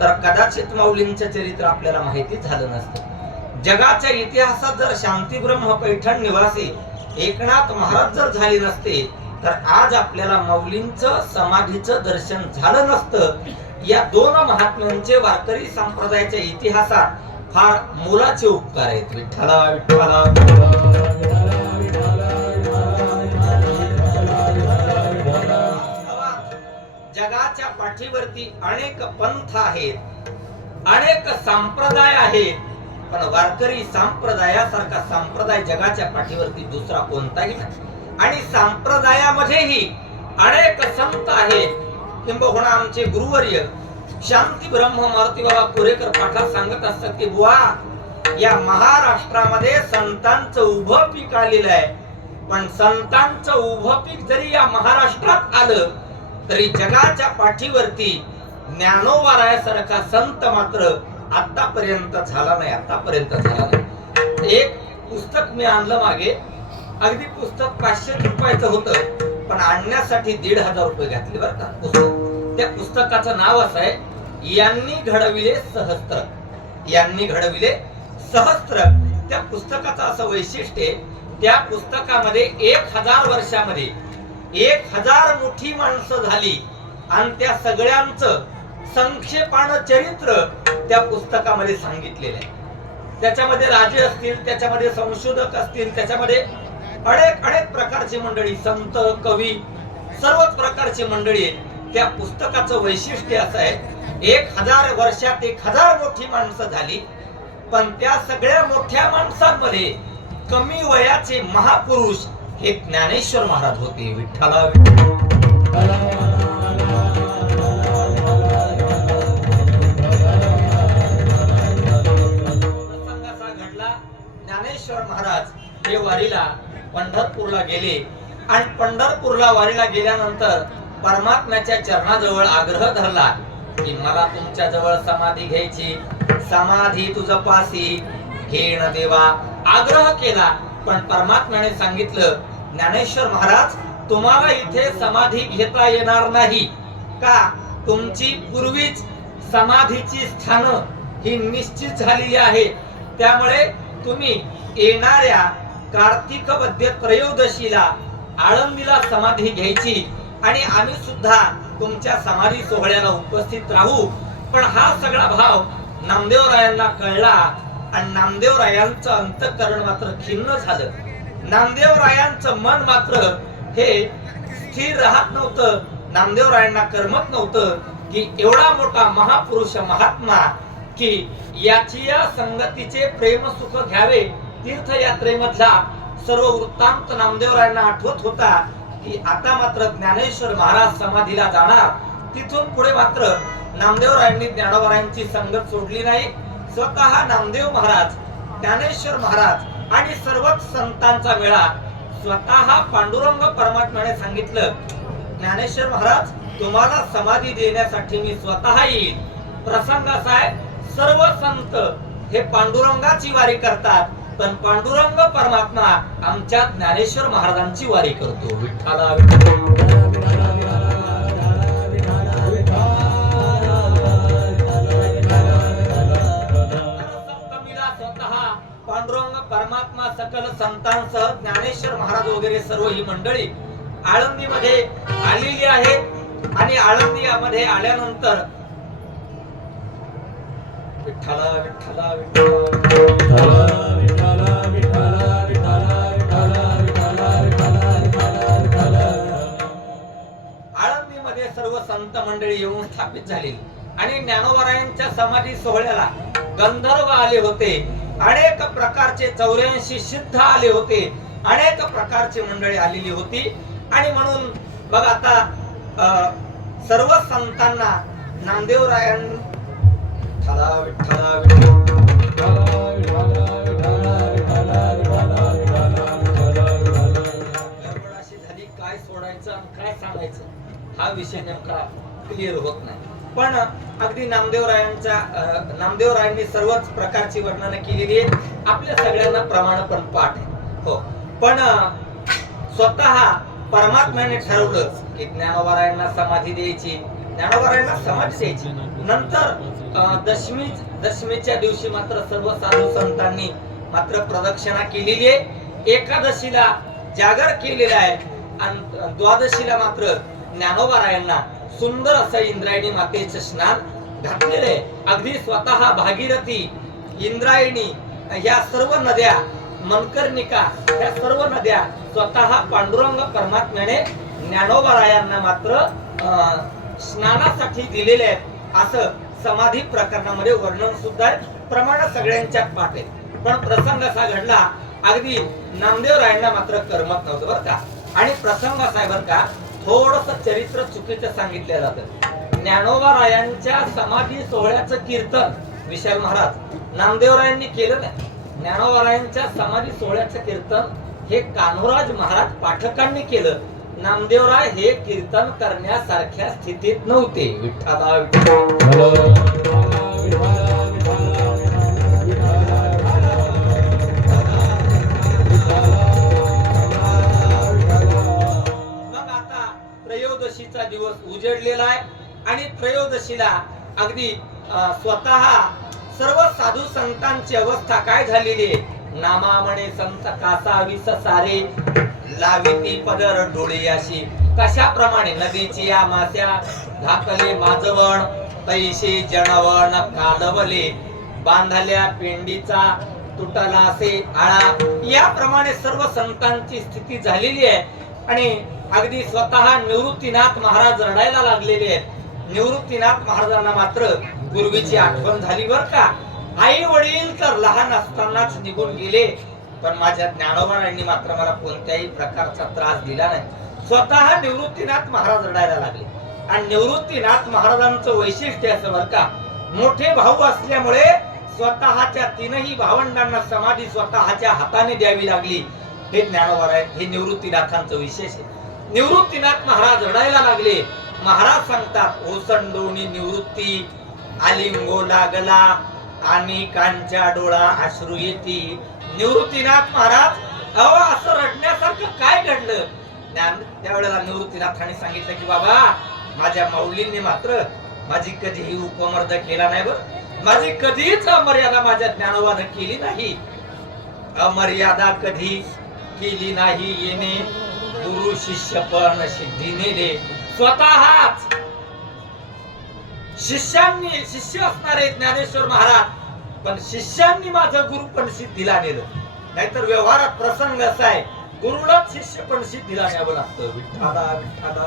तर कदाचित माऊलींचं चरित्र आपल्याला माहिती झालं नसतं. जगाच्या इतिहासात जर शांती ब्रह्म पैठण निवासी एकनाथ महाराज जर झाले नसते तर आज आपल्याला माऊलींचं समाधीचं दर्शन झालं नसतं. या दोन महात्म्यांचे वारकरी संप्रदायाच्या इतिहासात फार मोलाचे उपकार आहेत. विठ्ठला विठ्ठला. जगाच्या पाठीवरती अनेक पंथ आहेत अनेक संप्रदाय आहेत पण वारकरी संप्रदायासारखा संप्रदाय जगाच्या पाठीवरती दुसरा कोणताही नाही. आणि संप्रदायामध्येही अनेक संत आहेत. किंबहुना आमचे गुरुवर्य शांती ब्रह्म मारुती बाबा पुरेकर पाठा सांगत असतात की बुवा या महाराष्ट्रामध्ये संतांचं उभं पीक आलेलं आहे. पण संतांचं उभं पीक जरी या महाराष्ट्रात आलं तरी जगाच्या पाठीवरती ज्ञानोबारायासारखा संत मात्र आतापर्यंत झाला नाही आतापर्यंत झाला नाही. एक पुस्तक मी आणलं मागे. अगदी पुस्तक पाचशे रुपयाचं होतं पण आणण्यासाठी दीड हजार रुपये घातले बरं का. पुस्तक त्या पुस्तकाचं नाव असं आहे यांनी घडविले सहस्त्र. यांनी घडविले सहस्त्र. त्या पुस्तकाचं असं वैशिष्ट्य त्या पुस्तकामध्ये एक हजार वर्षामध्ये एक हजार मोठी माणसं झाली. आणि त्या सगळ्यांचं संक्षेपानं चरित्र त्या पुस्तकामध्ये सांगितलेलं आहे. त्याच्यामध्ये राजे असतील त्याच्यामध्ये संशोधक असतील त्याच्यामध्ये अनेक अनेक प्रकारची मंडळी संत कवी सर्वच प्रकारची मंडळी त्या पुस्तकाचं वैशिष्ट्य असं आहे एक हजार वर्षात एक हजार मोठी माणसं झाली पण त्या सगळ्या मोठ्या माणसांमध्ये कमी वयाचे महापुरुष हे ज्ञानेश्वर महाराज होते विठ्ठला घडला. ज्ञानेश्वर महाराज हे वारीला पंढरपूरला गेले. आणि पंढरपूरला वारीला गेल्यानंतर परमात्म्याच्या चरणाजवळ आग्रह धरला की मला तुमच्या जवळ समाधी घ्यायची. समाधी तुझं पासी. घेण देवा. आग्रह केला. पण परमात्म्याने सांगितलं ज्ञानेश्वर महाराज तुम्हाला इथे समाधी घेता येणार नाही. का? तुमची पूर्वीच समाधीची स्थानं ही निश्चित झालेली आहे. त्यामुळे तुम्ही येणाऱ्या कार्तिक वद्य त्रयोदशीला आळंदीला समाधी घ्यायची आणि आम्ही सुद्धा तुमच्या समाधी सोहळ्याला उपस्थित राहू. पण हा सगळा भाव नामदेवरायांना कळला आणि नामदेवरायांचं अंतकरण मात्र खिन्न झालं. नामदेवरायांचं मन मात्र हे स्थिर राहत नव्हतं. नामदेवरायांना करमत नव्हतं की एवढा मोठा महापुरुष महात्मा की याची या संगतीचे प्रेम सुख घ्यावे. तीर्थयात्रेमधला सर्व वृत्तांत नामदेवरायांना आठवत होता की आता मात्र ज्ञानेश्वर महाराज समाधीला जाणार. तिथून पुढे मात्र नामदेवरायांनी ज्ञानोबरायांची संगत सोडली नाही. स्वतः नामदेव महाराज ज्ञानेश्वर महाराज आणि सर्वच संतांचा मेळा स्वतः पांडुरंग परमात्म्याने सांगितलं ज्ञानेश्वर महाराज तुम्हाला समाधी देण्यासाठी मी स्वतः येईल प्रसंग असा आहे सर्व संत हे पांडुरंगाची वारी करतात पण पांडुरंग परमात्मा आमच्या ज्ञानेश्वर महाराजांची वारी करतो. विठ्ठला सकल संतांसह ज्ञानेश्वर महाराज वगैरे सर्व ही मंडळी आळंदीमध्ये आलेली आहे आणि आळंदीमध्ये आल्यानंतर विठ्ठला विठ्ठला विठ्ठला. आळंदीमध्ये सर्व संत मंडळी येऊन स्थापित झाली आणि ज्ञानोबरायांच्या समाधी सोहळ्याला गंधर्व आले होते. अनेक प्रकारचे चौऱ्याऐंशी सिद्ध आले होते अनेक प्रकारची मंडळी आलेली होती आणि म्हणून बघ आता सर्व संतांना नामदेवरायां विठ्ठला झाली काय सोडायचं आणि काय सांगायचं हा विषय नेमका क्लिअर होत नाही पण अगदी नामदेवरायांच्या अं, नामदेवरायांनी सर्वच प्रकारची वर्णनं केलेली आहेत. आपल्या सगळ्यांना प्रमाण पण पाठ आहे. हो. पण स्वतः परमात्म्याने ठरवलंच की ज्ञानोबारायांना समाधी द्यायची ज्ञानोबारायांना समाधी द्यायची. नंतर दशमी दशमीच्या दिवशी मात्र सर्व साधू संतांनी मात्र प्रदक्षिणा केलेली आहे. एकादशीला जागर केलेला आहे. आणि द्वादशीला मात्र ज्ञानोबारायांना सुंदर असं इंद्रायणी मातेचं स्नान घातलेलं आहे. अगदी स्वतः भागीरथी इंद्रायणी ह्या सर्व नद्या मनकर्णिका ह्या सर्व नद्या स्वतः पांडुरंग परमात्म्याने ज्ञानोबारायांना मात्र अं, स्नानासाठी दिलेले आहेत. असं समाधी प्रकरणामध्ये वर्णन सुद्धा आहे. प्रमाण सगळ्यांच्यात पाठ. आहे पण प्रसंग असा घडला अगदी नामदेव रायांना मात्र करमत नव्हतं बरं का. आणि प्रसंग असा आहे बरं का थोडस चरित्र चुकीचं सांगितलं जातं. ज्ञानोबा रायांच्या समाधी सोहळ्याचं कीर्तन विशाल महाराज नामदेवरायांनी केलं नाही. ज्ञानोबा समाधी सोहळ्याचं कीर्तन हे कान्होराज महाराज पाठकांनी केलं. नामदेवराय हे कीर्तन करण्यासारख्या स्थितीत नव्हते. विठ्ठला उजडलेला आहे. आणि त्रयोदशीला अगदी स्वतः सर्व साधू संतांची अवस्था काय झालेली आहे? नामामणे संत कासा विस सारे लाविती पदर डोळे अशी. कशाप्रमाणे नदीची या मास्या धाकले माजवण तैसे जणवण कालवले बांधल्या पेंडीचा तुटला असे आळा. याप्रमाणे सर्व संतांची स्थिती झालेली आहे. आणि अगदी स्वतः निवृत्तीनाथ महाराज रडायला लागलेले आहेत. निवृत्तीनाथ महाराजांना मात्र पूर्वीची आठवण झाली बर का? आई वडील तर लहान असतानाच निघून गेले पण माझ्या ज्ञानोबांनी मात्र मला कोणत्याही प्रकारचा त्रास दिला नाही. स्वतः निवृत्तीनाथ महाराज रडायला लागले. आणि निवृत्तीनाथ महाराजांचं वैशिष्ट्य असं बर का? मोठे भाऊ असल्यामुळे स्वतःच्या तीनही भावंडांना समाधी स्वतःच्या हाताने द्यावी लागली. हे ज्ञानोबा आहेत हे निवृत्तीनाथांचं विशेष आहे. निवृत्तीनाथ महाराज रडायला लागले. महाराज सांगतात ओसंडोनी निवृत्ती आलिंगो लागला आणि कांच्या डोळा अश्रू येती. निवृत्तीनाथ महाराज अहो असं रडण्यासारखं काय घडलं? ज्ञान त्यावेळेला निवृत्तीनाथाने सांगितलं की बाबा माझ्या माऊलींनी मात्र माझी कधीही उपमर्द केला नाही बर. माझी कधीच अमर्यादा माझ्या ज्ञानोबानं केली नाही. अमर्यादा कधी केली नाही येणे. गुरु शिष्य पण सिद्धीने दे स्वतःच. शिष्यांनी शिष्य असणारे ज्ञानेश्वर महाराज पण शिष्यांनी माझं गुरु पण सिद्धीला नेलं. नाहीतर व्यवहारात प्रसंग असा आहे गुरुलाच शिष्य पण सिद्धीला न्यावं लागतं. विठ्ठाला विठ्ठाला.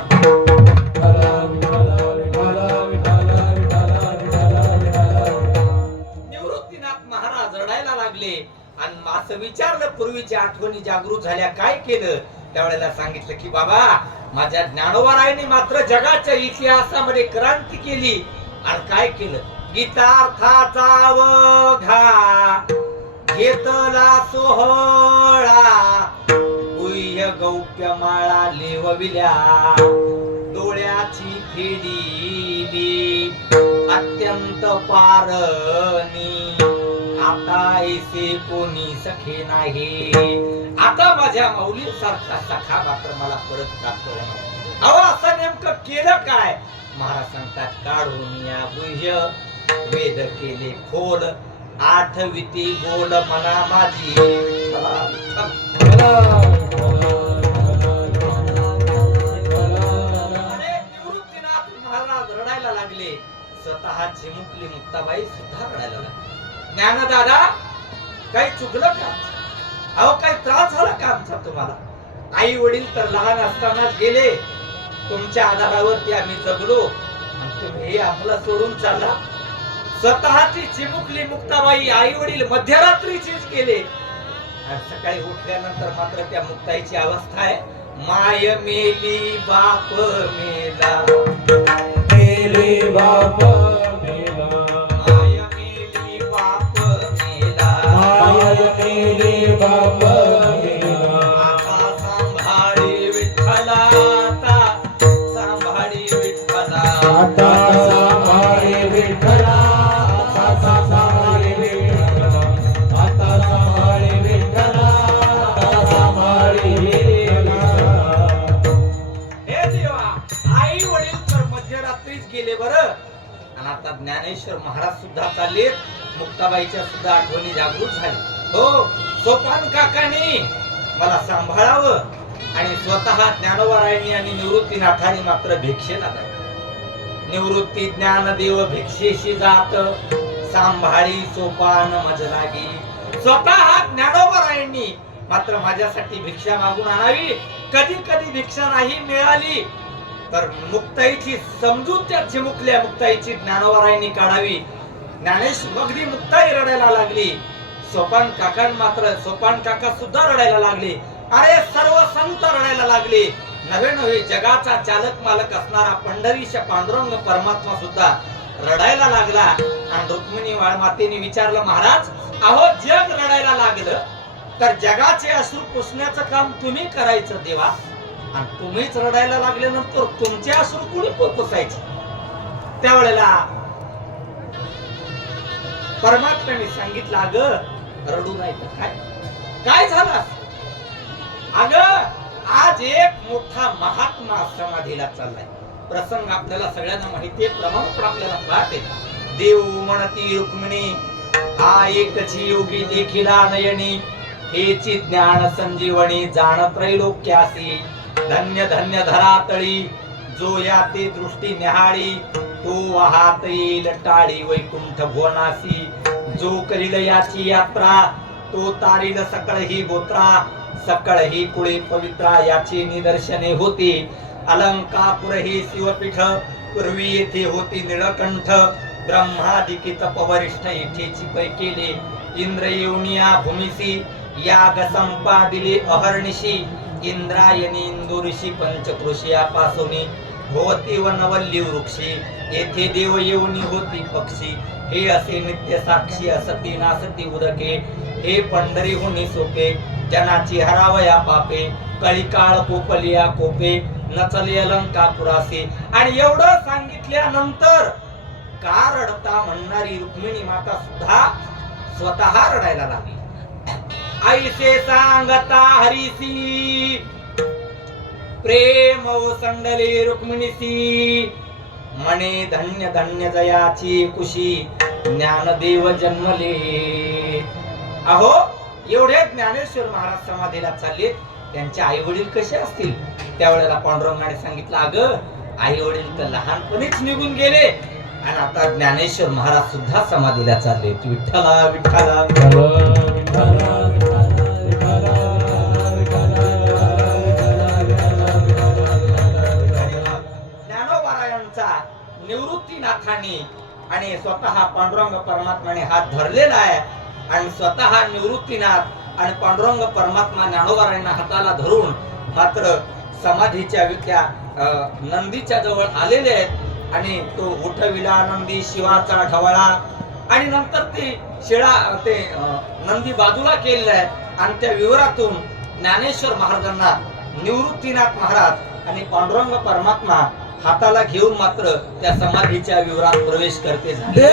निवृत्तीनाथ महाराज रडायला लागले. आणि असं विचारलं पूर्वीच्या आठवणी जागृत झाल्या. काय केलं? त्यावेळेला सांगितलं की बाबा माझ्या ज्ञानोबारायने मात्र जगाच्या इतिहासामध्ये क्रांती केली. आणि काय केलं? गीतार्थाचा वघा घेतला सोहळा. गुह्य गौप्य माळा लेवविल्या. डोळ्याची फेडी अत्यंत पारणी. आता ऐसे कोणी सखे नाही. आता माझ्या मौली सारखा सखा मात्र मला परत प्राप्त होणार अहो असं नेमकं केलं काय? महाराज सांगतात काढून या गुह्य. वेद केले खोल. आठविती बोल मना माझी. निवृत्तीनाथ महाराज रडायला लागले. स्वतः चिमुकली मुक्ताबाई सुद्धा रडायला लागली. ज्ञानदादा काही चुकलं का? अहो काही त्रास झाला का आमचा तुम्हाला? आई वडील तर लहान असतानाच गेले. तुमच्या आधारावरती आम्ही जगलो. तुम्ही आम्हाला सोडून चालला. स्वतःची चिमुकली मुक्ताबाई आई वडील मध्यरात्रीचीच गेले सकाळी उठल्यानंतर मात्र त्या मुक्ताईची अवस्था आहे. माय मेली बाप मेला. मेले बाप ज्ञानेश्वर महाराज सुद्धा चालले मुक्ताबाईच्या सुद्धा आठवणी जागृत झाली. हो सोपान काकानी मला सांभाळावं आणि स्वतः ज्ञानवारायणी आणि निवृत्तीनाथांनी मात्र भिक्षेला जायचं निवृत्ती ज्ञानदेव भिक्षेशी जात सांभाळी सोपान मज लागी. स्वतः ज्ञानोबारायांनी मात्र माझ्यासाठी भिक्षा मागून आणावी. कधी कधी भिक्षा नाही मिळाली तर मुक्ताईची समजूत त्या चिमुकल्या. मुक्ताईची ज्ञानोबारायांनी काढावी. ज्ञानेश मगदी मुक्ताई रडायला लागली. सोपान काकां मात्र सोपान काका सुद्धा रडायला लागले. अरे सर्व संत रडायला लागले. नवे नवे जगाचा चालक मालक असणारा पंढरीच्या पांडुरंग परमात्मा सुद्धा रडायला लागला. आणि रुक्मिणी मातेने विचारलं महाराज अहो जग रडायला लागलं. तर जगाचे अश्रू पुसण्याचं काम तुम्ही करायचं देवा. आणि तुम्हीच रडायला लागल्यानंतर तुमचे असून कुणी पु- त्यावेळेला परमात्म्याने सांगितलं अग रडू नाही तर काय? काय झालं अग आज एक मोठा महात्मा समाधीला चाललाय. प्रसंग आपल्याला सगळ्यांना माहिती आहे प्रमाण पण आपल्याला पाहते देव म्हणती रुक्मिणी हा एकची योगी देखील नयनी हेची ज्ञान संजीवनी जाण त्रैलोक्यासी धन्य धन्य धरातळी जो या ते दृष्टी निहाळी तो वाहात येईल टाळी वैकुंठ भुवनासी जो करील याची यात्रा तो तारील सकळ ही गोत्रा. सकळ ही कुळे पवित्रा याची निदर्शने होती. अलंकापुर ही शिवपीठ पूर्वी येथे होती निळकंठ. ब्रह्मादिकी तपवरिष्ठ येथेची पै केले. इंद्र येऊनिया भूमिसी याग संपादिले अहर्निशी. इंद्रायणी इंदुऋषी पंचकृषियापासुनी भोवती वनवल्ली वृक्षी येथे देव येऊनी होती पक्षी. हे असे नित्य साक्षी असती नासती उदके. हे पंढरी होनी सोपे जनाची हरावया पापे. कळिकाळ कोपलिया कोपे नचले अलंकापुरासे आणि एवढं सांगितल्यानंतर का रडता म्हणणारी रुक्मिणी माता सुद्धा स्वतः रडायला लागली. ऐसे सांगता हरिसी. प्रेम संडले रुक्मिणीसी. मने धन्य धन्य जयाची कुशी ज्ञानदेव जन्मले. अहो एवढे ज्ञानेश्वर महाराज समाधीला चालले त्यांचे आई वडील कसे असतील? त्यावेळेला पांडुरंगाने सांगितलं अगं आई वडील तर लहानपणीच निघून गेले. आणि आता ज्ञानेश्वर महाराज सुद्धा समाधीला चालले विठ्ठला. विठ्ठला विठ्ठला. निवृत्तीनाथांनी आणि स्वतः पांडुरंग परमात्माने हात धरलेला आहे आणि स्वतः निवृत्तीनाथ आणि पांडुरंग परमात्मा ज्ञानोबारांना हाताला धरून मात्र समाधीच्या त्या नंदीच्या जवळ आलेले आहेत आणि तो उठविला नंदी शिवाचा ढवळा आणि नंतर ते शिळा ते नंदी बाजूला केलेला आहे आणि त्या विवरातून ज्ञानेश्वर महाराजांना निवृत्तीनाथ महाराज आणि पांडुरंग परमात्मा हाताला घेऊन मात्र त्या समाधीच्या विवरात प्रवेश करते झाले.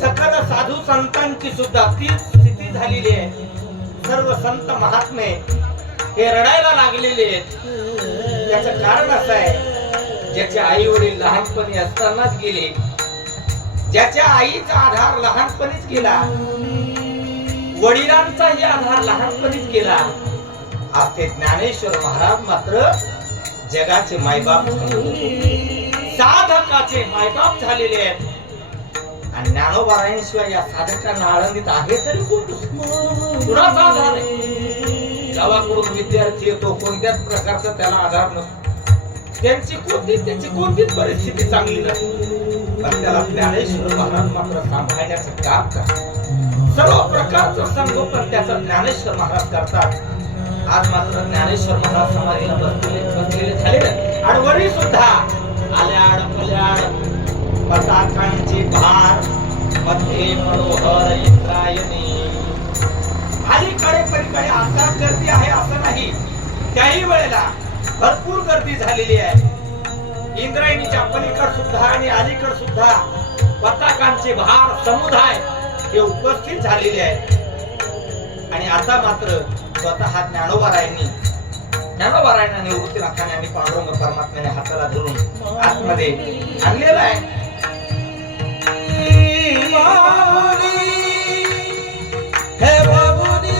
सकल साधू संतांची सुद्धा तीच स्थिती झालेली आहे. सर्व संत महात्मे हे रडायला लागलेले आहेत. याचं कारण असं आहे ज्याचे आई वडील लहानपणी असतानाच गेले. ज्याच्या आईचा आधार लहानपणीच गेला. वडिलांचाही आधार लहानपणीच गेला. आज ते ज्ञानेश्वर महाराज मात्र जगाचे मायबाप साधकाचे मायबाप झालेले आहेत. आणि ज्ञानोबारायणशिवाय या साधकांना आळंदीत आहे तरी कोण कुणाचा आधार गावाकडून विद्यार्थी येतो कोणत्याच प्रकारचा त्याला आधार नसतो. त्यांची कोणती त्यांची कोणतीच परिस्थिती चांगली नसते पण त्याला ज्ञानेश्वर महाराज मात्र सांभाळण्याचं काम करतात. सर्व प्रकारचं संगोपन त्याचं ज्ञानेश्वर महाराज करतात. आज मात्र ज्ञानेश्वर महाराज समाधीला बसलेले बसलेले झाले आणि वरी सुद्धा आल्याड पल्याड पताकांची भारमध्ये मनोहर इंद्रायणी. अलीकडे पलीकडे आता गर्दी आहे असं नाही. त्याही वेळेला भरपूर गर्दी झालेली आहे. इंद्रायणीच्या पलीकड सुद्धा आणि अलीकड सुद्धा पताकांचे भार समुदाय हे उपस्थित झालेले आहे आणि आता मात्र स्वतः ज्ञानोबारायांनी ज्ञानोबारायांना निवृत्तीनाथाने आणि पांडुरंग परमात्म्याने हाताला धरून आतमध्ये आणलेला आहे. बाबुनी, हे बाबुनी,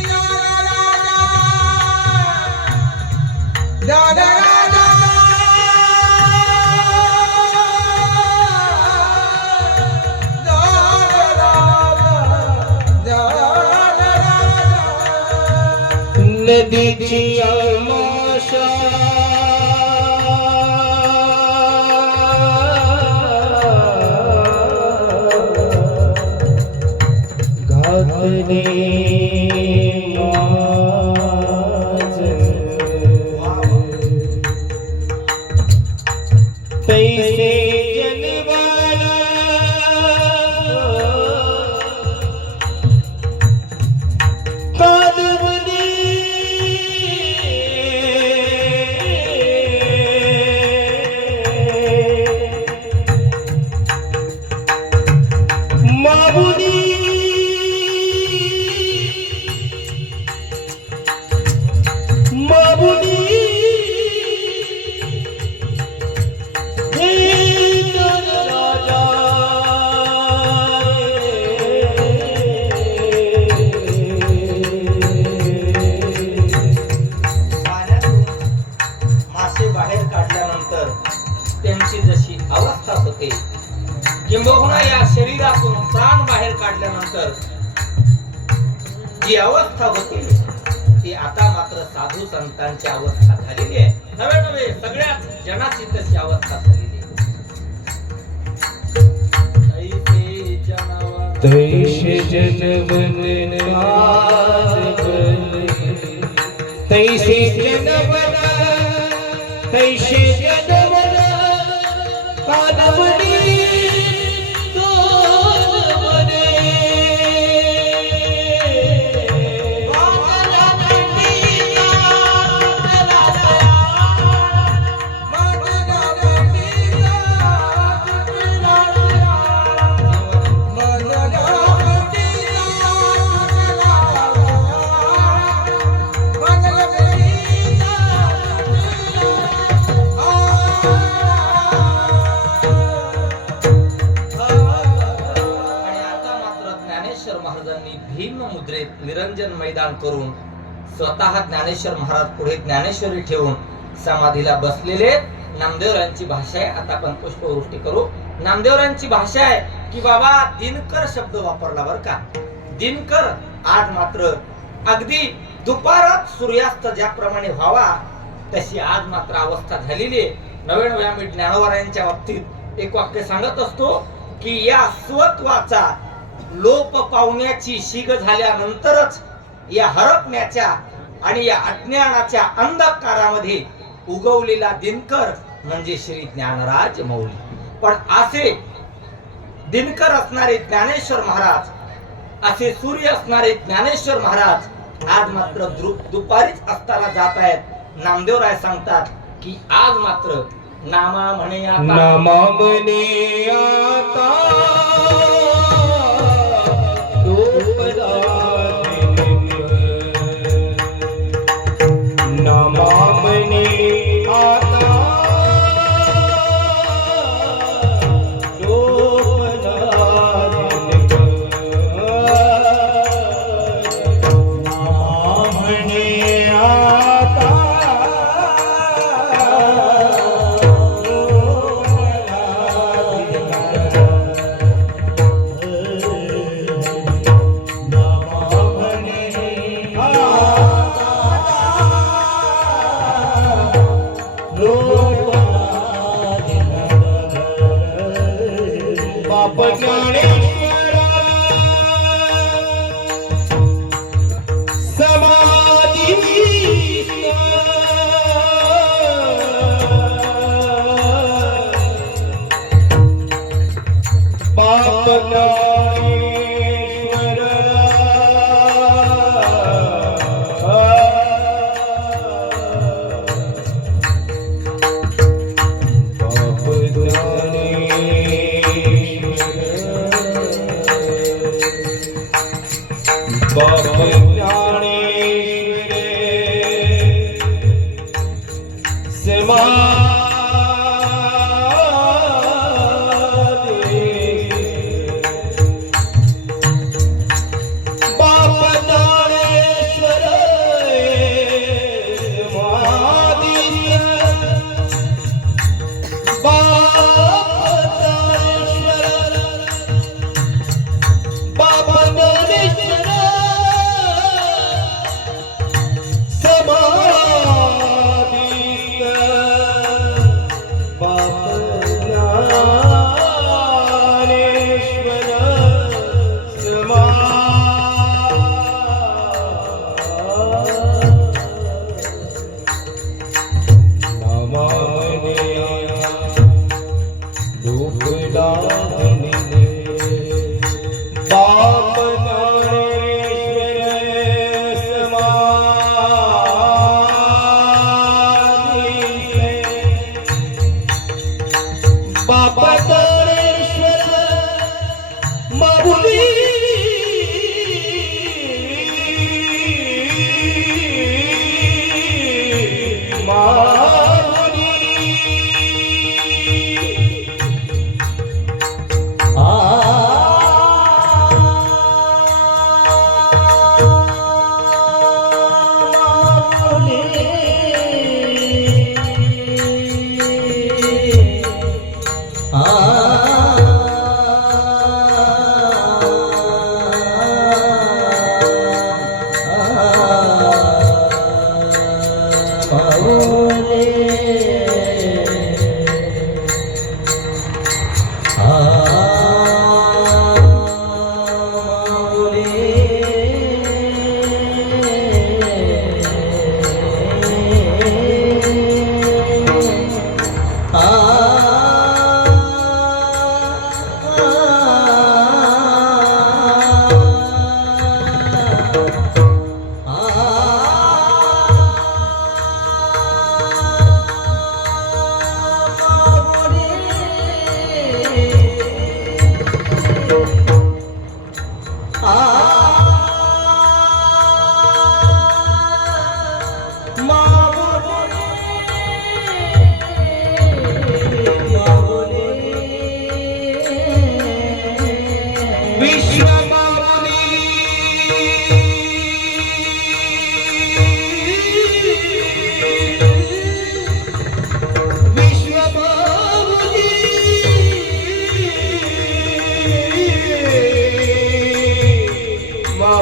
ज्ञान राजा, ज्ञान राजा, ज्ञान राजा. नदीची आमाशा বাবুনি निरंजन करून स्वतः ज्ञानेश्वर महाराज पुढे ज्ञानेश्वरी ठेवून समाधीला बसलेले. नामदेवरांची भाषा आहे. आता आपण पुष्पवृष्टी करू. नामदेवरांची भाषा आहे की बाबा दिनकर शब्द वापरला बर का? दिनकर आज मात्र अगदी दुपारात सूर्यास्त ज्याप्रमाणे व्हावा तशी आज मात्र अवस्था झालेली आहे. नवे नवे आम्ही ज्ञानवारांच्या बाबतीत एक वाक्य सांगत असतो की या स्वत्वाचा लोप पावण्याची शीग झाल्यानंतरच या हरपण्याच्या आणि या अज्ञानाच्या अंधकारामध्ये उगवलेला दिनकर म्हणजे श्री ज्ञानराज मौली. पण असे दिनकर असणारे ज्ञानेश्वर महाराज असे सूर्य असणारे ज्ञानेश्वर महाराज आज मात्र दुपारीच असताना जात आहेत. नामदेवराय सांगतात की आज मात्र नामा म्हणे आता. म्हणे आता.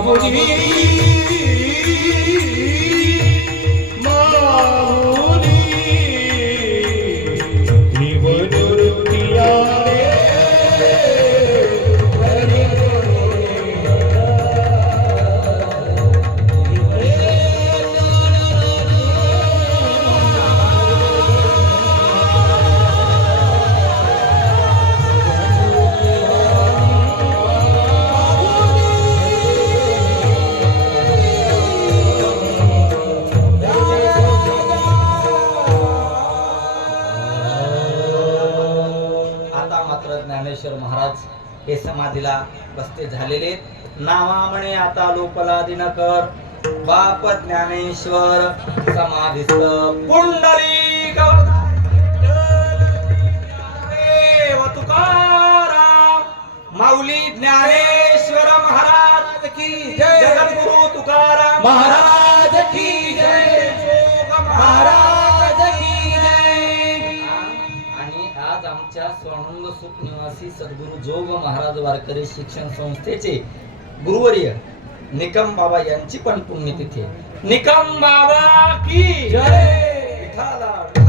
amor de mim. समाधीला बसते झालेले. नावा म्हणे आता लोपला दिनकर बाप ज्ञानेश्वर समाधीस्थ पुंडली माऊली ज्ञानेश्वर महाराज की जय. जगद्गुरु तुकाराम महाराज की जय. महाराज स्वानंद सुख निवासी सद्गुरु जोग महाराज वारकरी शिक्षण संस्थेचे गुरुवर्य निकम बाबा यांची पण पुण्यतिथी निकम बाबा की जय! विठाला